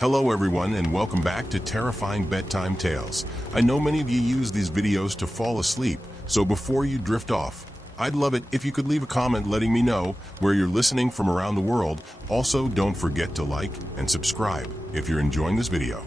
Hello everyone and welcome back to Terrifying Bedtime Tales. I know many of you use these videos to fall asleep, so before you drift off, I'd love it if you could leave a comment letting me know where you're listening from around the world. Also, don't forget to like and subscribe if you're enjoying this video.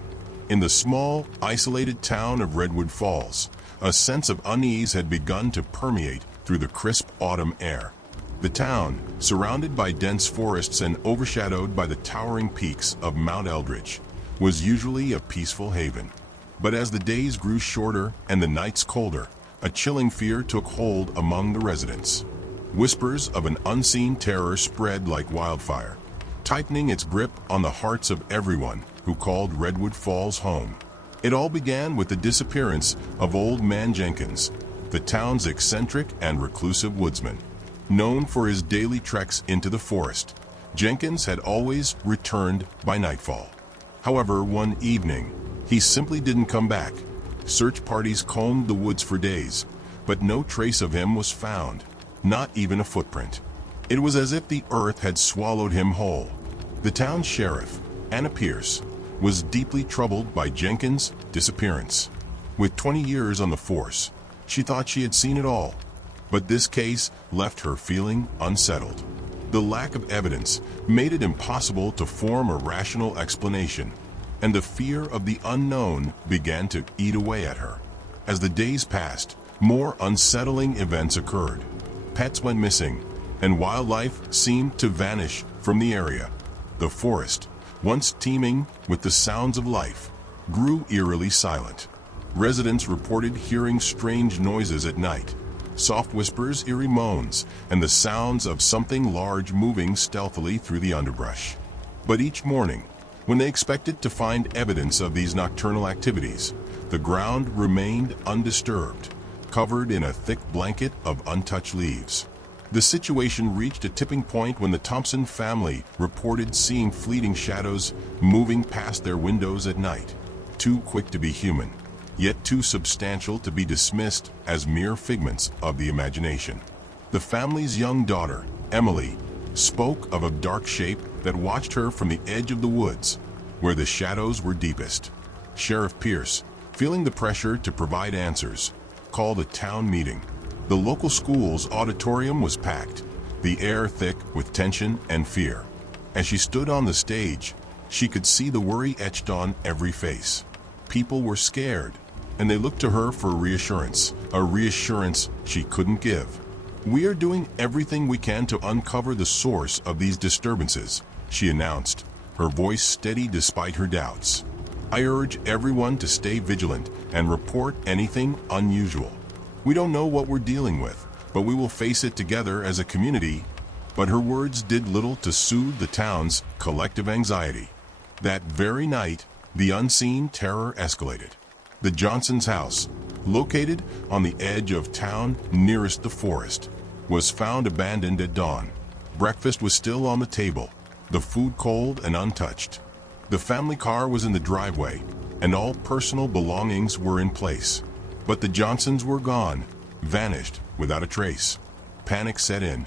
In the small, isolated town of Redwood Falls, a sense of unease had begun to permeate through the crisp autumn air. The town, surrounded by dense forests and overshadowed by the towering peaks of Mount Eldridge, was usually a peaceful haven. But as the days grew shorter and the nights colder, a chilling fear took hold among the residents. Whispers of an unseen terror spread like wildfire, tightening its grip on the hearts of everyone who called Redwood Falls home. It all began with the disappearance of Old Man Jenkins, the town's eccentric and reclusive woodsman. Known for his daily treks into the forest, Jenkins had always returned by nightfall. However, one evening, he simply didn't come back. Search parties combed the woods for days, but no trace of him was found, not even a footprint. It was as if the earth had swallowed him whole. The town sheriff, Anna Pierce, was deeply troubled by Jenkins' disappearance. With 20 years on the force, she thought she had seen it all. But this case left her feeling unsettled. The lack of evidence made it impossible to form a rational explanation, and the fear of the unknown began to eat away at her. As the days passed, more unsettling events occurred. Pets went missing, and wildlife seemed to vanish from the area. The forest, once teeming with the sounds of life, grew eerily silent. Residents reported hearing strange noises at night, soft whispers, eerie moans, and the sounds of something large moving stealthily through the underbrush. But each morning, when they expected to find evidence of these nocturnal activities, the ground remained undisturbed, covered in a thick blanket of untouched leaves. The situation reached a tipping point when the Thompson family reported seeing fleeting shadows moving past their windows at night, too quick to be human, yet too substantial to be dismissed as mere figments of the imagination. The family's young daughter, Emily, spoke of a dark shape that watched her from the edge of the woods, where the shadows were deepest. Sheriff Pierce, feeling the pressure to provide answers, called a town meeting. The local school's auditorium was packed, the air thick with tension and fear. As she stood on the stage, she could see the worry etched on every face. People were scared, and they looked to her for reassurance, a reassurance she couldn't give. "We are doing everything we can to uncover the source of these disturbances," she announced, her voice steady despite her doubts. "I urge everyone to stay vigilant and report anything unusual. We don't know what we're dealing with, but we will face it together as a community." But her words did little to soothe the town's collective anxiety. That very night, the unseen terror escalated. The Johnsons' house, located on the edge of town nearest the forest, was found abandoned at dawn. Breakfast was still on the table, the food cold and untouched. The family car was in the driveway, and all personal belongings were in place. But the Johnsons were gone, vanished without a trace. Panic set in,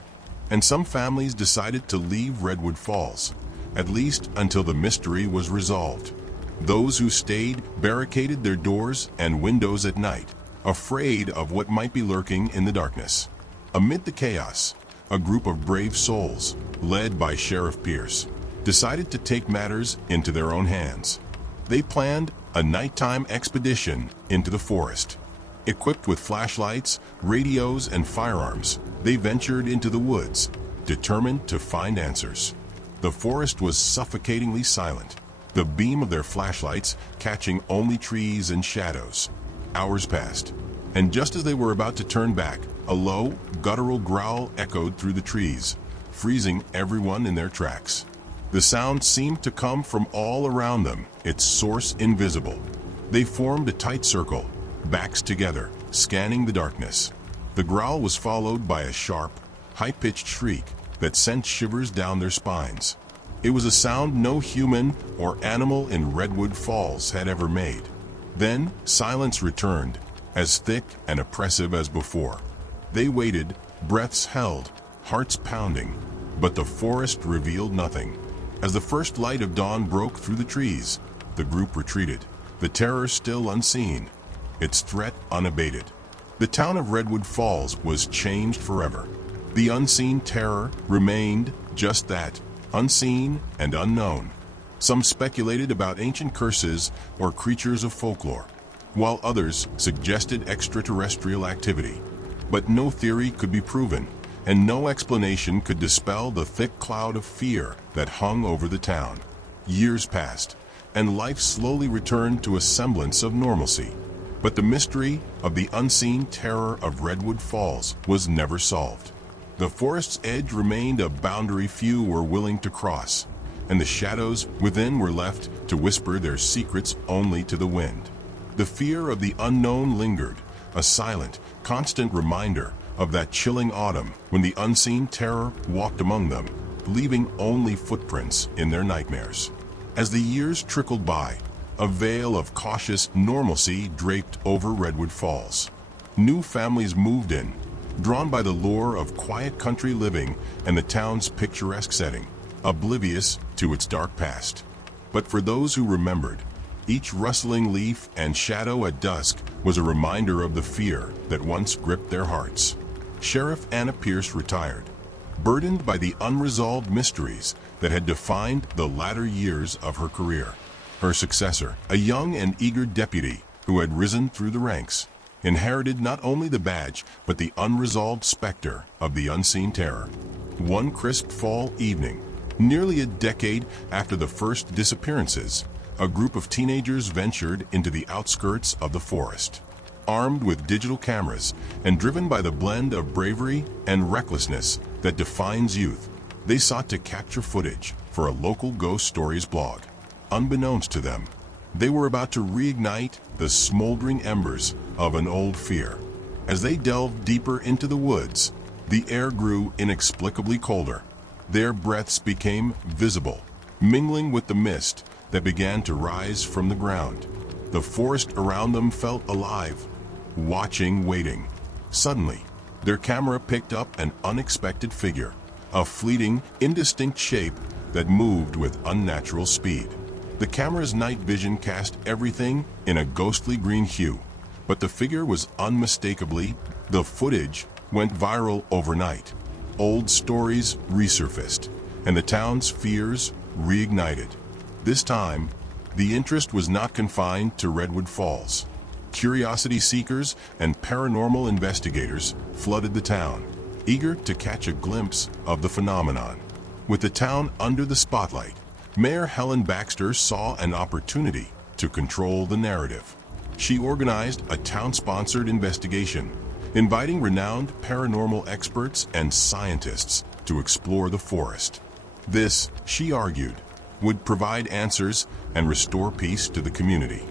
and some families decided to leave Redwood Falls, at least until the mystery was resolved. Those who stayed barricaded their doors and windows at night, afraid of what might be lurking in the darkness. Amid the chaos, a group of brave souls, led by Sheriff Pierce, decided to take matters into their own hands. They planned a nighttime expedition into the forest. Equipped with flashlights, radios, and firearms, they ventured into the woods, determined to find answers. The forest was suffocatingly silent, the beam of their flashlights catching only trees and shadows. Hours passed, and just as they were about to turn back, a low, guttural growl echoed through the trees, freezing everyone in their tracks. The sound seemed to come from all around them, its source invisible. They formed a tight circle, backs together, scanning the darkness. The growl was followed by a sharp, high-pitched shriek that sent shivers down their spines. It was a sound no human or animal in Redwood Falls had ever made. Then silence returned, as thick and oppressive as before. They waited, breaths held, hearts pounding, but the forest revealed nothing. As the first light of dawn broke through the trees, the group retreated, the terror still unseen, its threat unabated. The town of Redwood Falls was changed forever. The unseen terror remained just that, unseen and unknown. Some speculated about ancient curses or creatures of folklore, while others suggested extraterrestrial activity. But no theory could be proven, and no explanation could dispel the thick cloud of fear that hung over the town. Years passed, and life slowly returned to a semblance of normalcy. But the mystery of the unseen terror of Redwood Falls was never solved. The forest's edge remained a boundary few were willing to cross, and the shadows within were left to whisper their secrets only to the wind. The fear of the unknown lingered, a silent, constant reminder of that chilling autumn when the unseen terror walked among them, leaving only footprints in their nightmares. As the years trickled by, a veil of cautious normalcy draped over Redwood Falls. New families moved in, drawn by the lure of quiet country living and the town's picturesque setting, oblivious to its dark past. But for those who remembered, each rustling leaf and shadow at dusk was a reminder of the fear that once gripped their hearts. Sheriff Anna Pierce retired, burdened by the unresolved mysteries that had defined the latter years of her career. Her successor, a young and eager deputy who had risen through the ranks, inherited not only the badge but the unresolved specter of the unseen terror. One crisp fall evening, nearly a decade after the first disappearances, a group of teenagers ventured into the outskirts of the forest. Armed with digital cameras and driven by the blend of bravery and recklessness that defines youth, they sought to capture footage for a local ghost stories blog. Unbeknownst to them, they were about to reignite the smoldering embers of an old fear. As they delved deeper into the woods, the air grew inexplicably colder. Their breaths became visible, mingling with the mist that began to rise from the ground. The forest around them felt alive, watching, waiting. Suddenly, their camera picked up an unexpected figure, a fleeting, indistinct shape that moved with unnatural speed. The camera's night vision cast everything in a ghostly green hue, but the figure was unmistakably. The footage went viral overnight. Old stories resurfaced, and the town's fears reignited. This time, the interest was not confined to Redwood Falls. Curiosity seekers and paranormal investigators flooded the town, eager to catch a glimpse of the phenomenon. With the town under the spotlight, Mayor Helen Baxter saw an opportunity to control the narrative. She organized a town-sponsored investigation, inviting renowned paranormal experts and scientists to explore the forest. This, she argued, would provide answers and restore peace to the community.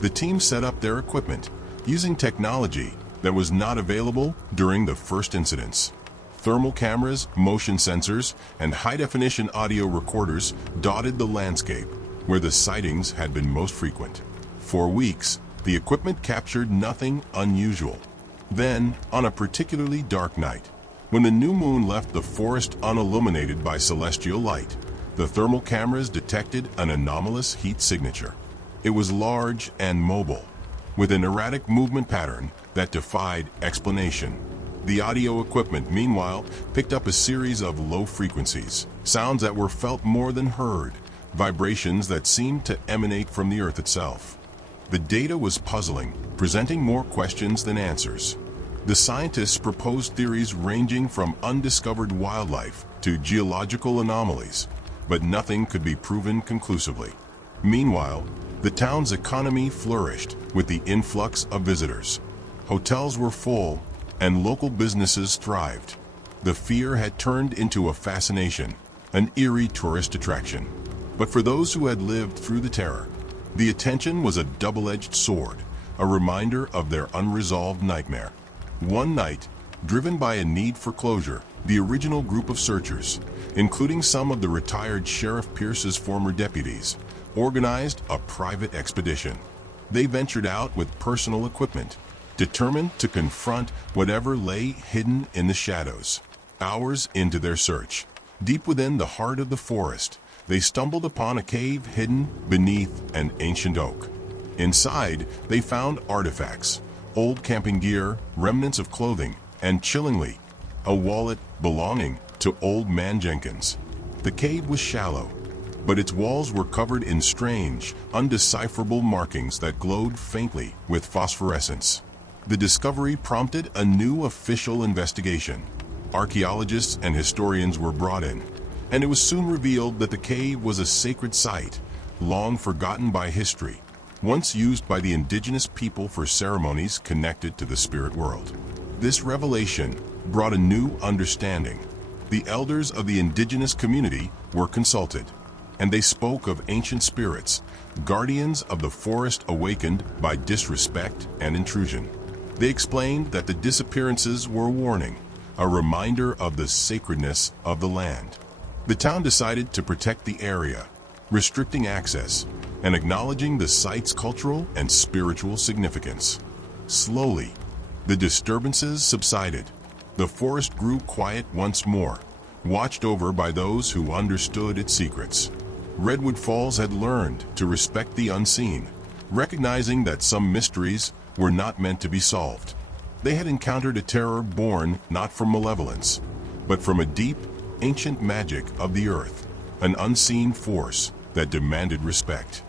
The team set up their equipment, using technology that was not available during the first incidents. Thermal cameras, motion sensors, and high-definition audio recorders dotted the landscape where the sightings had been most frequent. For weeks, the equipment captured nothing unusual. Then, on a particularly dark night, when the new moon left the forest unilluminated by celestial light, the thermal cameras detected an anomalous heat signature. It was large and mobile, with an erratic movement pattern that defied explanation. The audio equipment, meanwhile, picked up a series of low frequencies, sounds that were felt more than heard, vibrations that seemed to emanate from the earth itself. The data was puzzling, presenting more questions than answers. The scientists proposed theories ranging from undiscovered wildlife to geological anomalies, but nothing could be proven conclusively. Meanwhile, the town's economy flourished with the influx of visitors. Hotels were full, and local businesses thrived. The fear had turned into a fascination, an eerie tourist attraction. But for those who had lived through the terror, the attention was a double-edged sword, a reminder of their unresolved nightmare. One night, driven by a need for closure, the original group of searchers, including some of the retired Sheriff Pierce's former deputies, organized a private expedition. They ventured out with personal equipment, determined to confront whatever lay hidden in the shadows. Hours into their search, deep within the heart of the forest, they stumbled upon a cave hidden beneath an ancient oak. Inside, they found artifacts, old camping gear, remnants of clothing, and chillingly, a wallet belonging to Old Man Jenkins. The cave was shallow, but its walls were covered in strange, undecipherable markings that glowed faintly with phosphorescence. The discovery prompted a new official investigation. Archaeologists and historians were brought in, and it was soon revealed that the cave was a sacred site, long forgotten by history, once used by the indigenous people for ceremonies connected to the spirit world. This revelation brought a new understanding. The elders of the indigenous community were consulted, and they spoke of ancient spirits, guardians of the forest awakened by disrespect and intrusion. They explained that the disappearances were a warning, a reminder of the sacredness of the land. The town decided to protect the area, restricting access and acknowledging the site's cultural and spiritual significance. Slowly, the disturbances subsided. The forest grew quiet once more, watched over by those who understood its secrets. Redwood Falls had learned to respect the unseen, recognizing that some mysteries were not meant to be solved. They had encountered a terror born not from malevolence, but from a deep, ancient magic of the earth, an unseen force that demanded respect.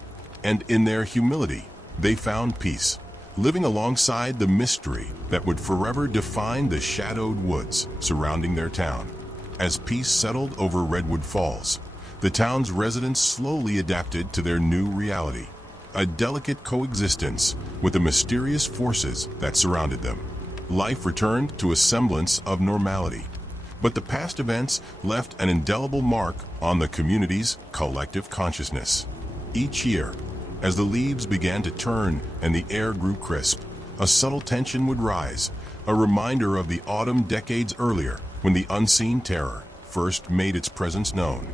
And in their humility, they found peace, living alongside the mystery that would forever define the shadowed woods surrounding their town. As peace settled over Redwood Falls, the town's residents slowly adapted to their new reality, a delicate coexistence with the mysterious forces that surrounded them. Life returned to a semblance of normality, but the past events left an indelible mark on the community's collective consciousness. Each year, as the leaves began to turn and the air grew crisp, a subtle tension would rise, a reminder of the autumn decades earlier when the unseen terror first made its presence known.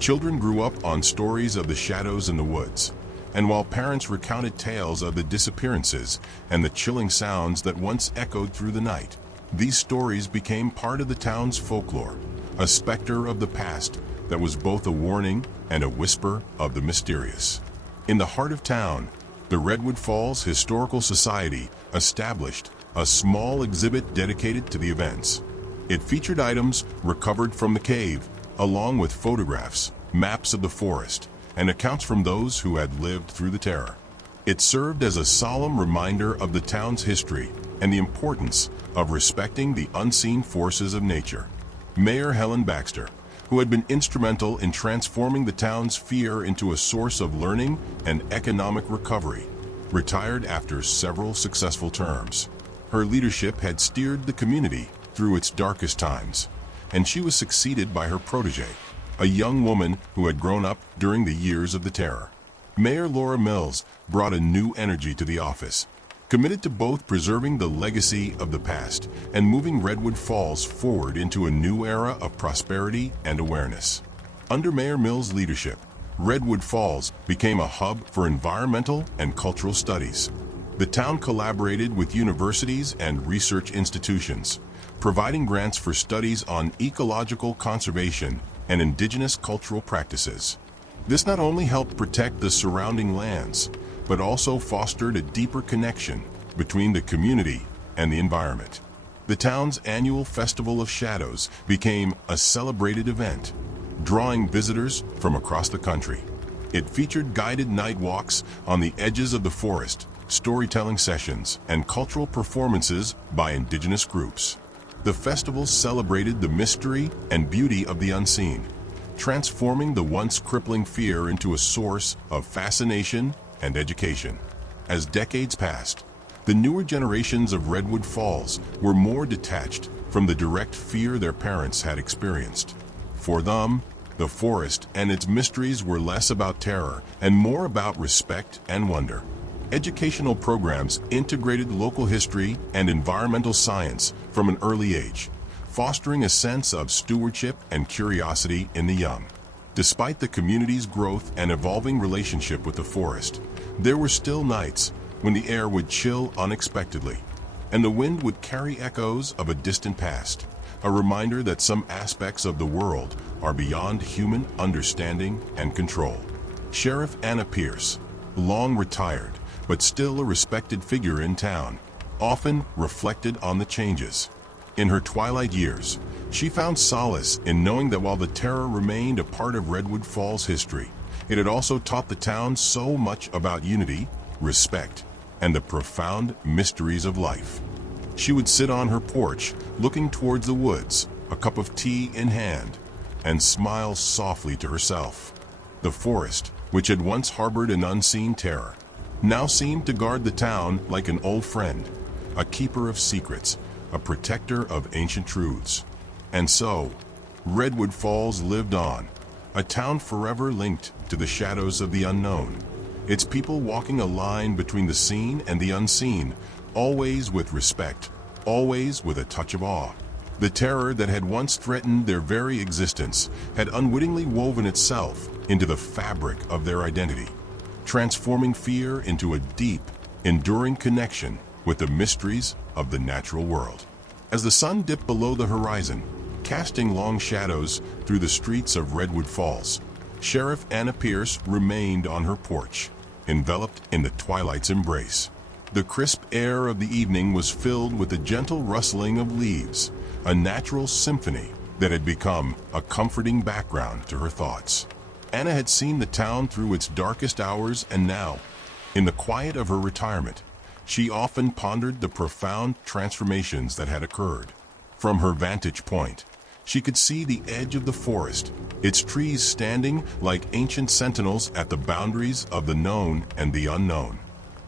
Children grew up on stories of the shadows in the woods, and while parents recounted tales of the disappearances and the chilling sounds that once echoed through the night, these stories became part of the town's folklore, a specter of the past that was both a warning and a whisper of the mysterious. In the heart of town, the Redwood Falls Historical Society established a small exhibit dedicated to the events. It featured items recovered from the cave, along with photographs, maps of the forest, and accounts from those who had lived through the terror. It served as a solemn reminder of the town's history and the importance of respecting the unseen forces of nature. Mayor Helen Baxter, who had been instrumental in transforming the town's fear into a source of learning and economic recovery, retired after several successful terms. Her leadership had steered the community through its darkest times, and she was succeeded by her protege, a young woman who had grown up during the years of the terror. Mayor Laura Mills brought a new energy to the office, committed to both preserving the legacy of the past and moving Redwood Falls forward into a new era of prosperity and awareness. Under Mayor Mills' leadership, Redwood Falls became a hub for environmental and cultural studies. The town collaborated with universities and research institutions, providing grants for studies on ecological conservation and indigenous cultural practices. This not only helped protect the surrounding lands, but also fostered a deeper connection between the community and the environment. The town's annual Festival of Shadows became a celebrated event, drawing visitors from across the country. It featured guided night walks on the edges of the forest, storytelling sessions, and cultural performances by indigenous groups. The festival celebrated the mystery and beauty of the unseen, transforming the once crippling fear into a source of fascination and education. As decades passed, the newer generations of Redwood Falls were more detached from the direct fear their parents had experienced. For them, the forest and its mysteries were less about terror and more about respect and wonder. Educational programs integrated local history and environmental science from an early age, fostering a sense of stewardship and curiosity in the young. Despite the community's growth and evolving relationship with the forest, there were still nights when the air would chill unexpectedly, and the wind would carry echoes of a distant past, a reminder that some aspects of the world are beyond human understanding and control. Sheriff Anna Pierce, long retired, but still a respected figure in town, often reflected on the changes. In her twilight years, she found solace in knowing that while the terror remained a part of Redwood Falls history, it had also taught the town so much about unity, respect, and the profound mysteries of life. She would sit on her porch, looking towards the woods, a cup of tea in hand, and smile softly to herself. The forest, which had once harbored an unseen terror, now seemed to guard the town like an old friend, a keeper of secrets, a protector of ancient truths. And so, Redwood Falls lived on, a town forever linked to the shadows of the unknown, its people walking a line between the seen and the unseen, always with respect, always with a touch of awe. The terror that had once threatened their very existence had unwittingly woven itself into the fabric of their identity, transforming fear into a deep, enduring connection with the mysteries of the natural world. As the sun dipped below the horizon, casting long shadows through the streets of Redwood Falls, Sheriff Anna Pierce remained on her porch, enveloped in the twilight's embrace. The crisp air of the evening was filled with the gentle rustling of leaves, a natural symphony that had become a comforting background to her thoughts. Anna had seen the town through its darkest hours, and now, in the quiet of her retirement, she often pondered the profound transformations that had occurred. From her vantage point, she could see the edge of the forest, its trees standing like ancient sentinels at the boundaries of the known and the unknown.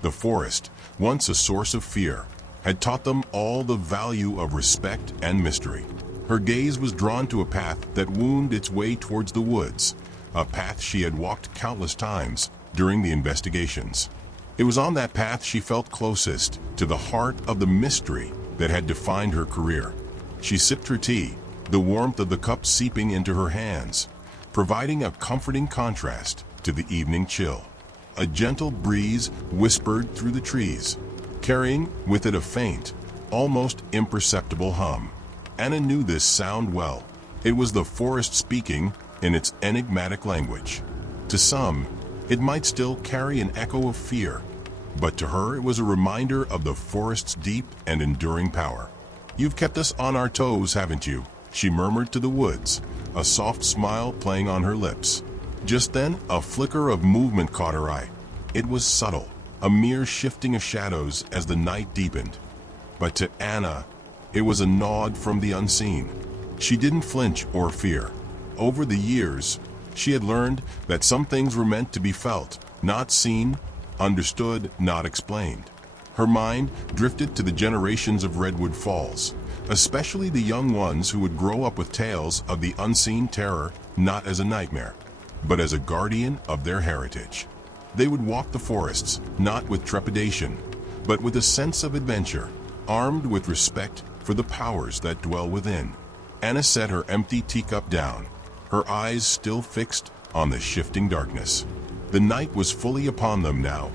The forest, once a source of fear, had taught them all the value of respect and mystery. Her gaze was drawn to a path that wound its way towards the woods, a path she had walked countless times during the investigations. It was on that path she felt closest to the heart of the mystery that had defined her career. She sipped her tea, the warmth of the cup seeping into her hands, providing a comforting contrast to the evening chill. A gentle breeze whispered through the trees, carrying with it a faint, almost imperceptible hum. Anna knew this sound well. It was the forest speaking in its enigmatic language. To some, it might still carry an echo of fear, but to her it was a reminder of the forest's deep and enduring power. "You've kept us on our toes, haven't you?" she murmured to the woods, a soft smile playing on her lips. Just then, a flicker of movement caught her eye. It was subtle, a mere shifting of shadows as the night deepened. But to Anna, it was a nod from the unseen. She didn't flinch or fear. Over the years, she had learned that some things were meant to be felt, not seen, understood, not explained. Her mind drifted to the generations of Redwood Falls, especially the young ones who would grow up with tales of the unseen terror not as a nightmare, but as a guardian of their heritage. They would walk the forests, not with trepidation, but with a sense of adventure, armed with respect for the powers that dwell within. Anna set her empty teacup down, her eyes still fixed on the shifting darkness. The night was fully upon them now,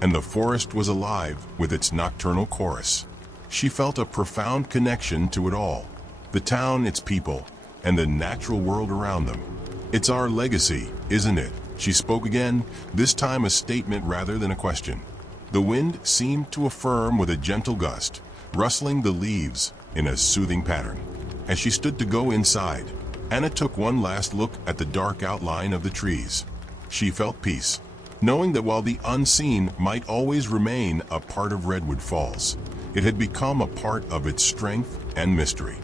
and the forest was alive with its nocturnal chorus. She felt a profound connection to it all, the town, its people, and the natural world around them. "It's our legacy, isn't it?" She spoke again, this time a statement rather than a question. The wind seemed to affirm with a gentle gust, rustling the leaves in a soothing pattern. As she stood to go inside, Anna took one last look at the dark outline of the trees. She felt peace, knowing that while the unseen might always remain a part of Redwood Falls, it had become a part of its strength and mystery.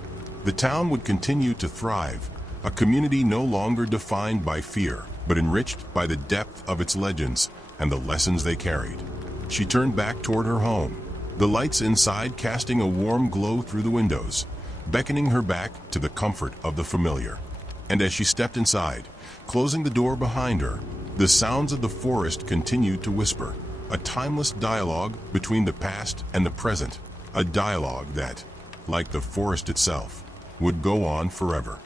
The town would continue to thrive, a community no longer defined by fear, but enriched by the depth of its legends and the lessons they carried. She turned back toward her home, the lights inside casting a warm glow through the windows, beckoning her back to the comfort of the familiar. And as she stepped inside, closing the door behind her, the sounds of the forest continued to whisper, a timeless dialogue between the past and the present, a dialogue that, like the forest itself, would go on forever.